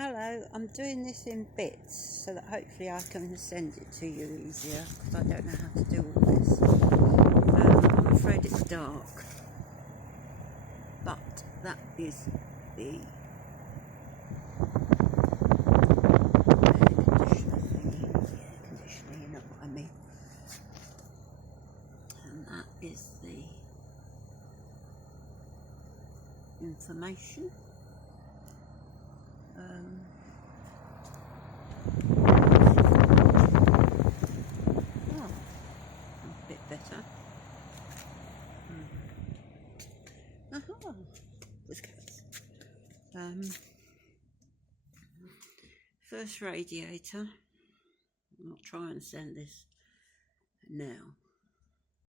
Hello, I'm doing this in bits so that hopefully I can send it to you easier because I don't know how to do all this. I'm afraid it's dark, but that is the air conditioner thingy. Air conditioner, you know what I mean. And that is the information. A bit better. First radiator. I'll try and send this now.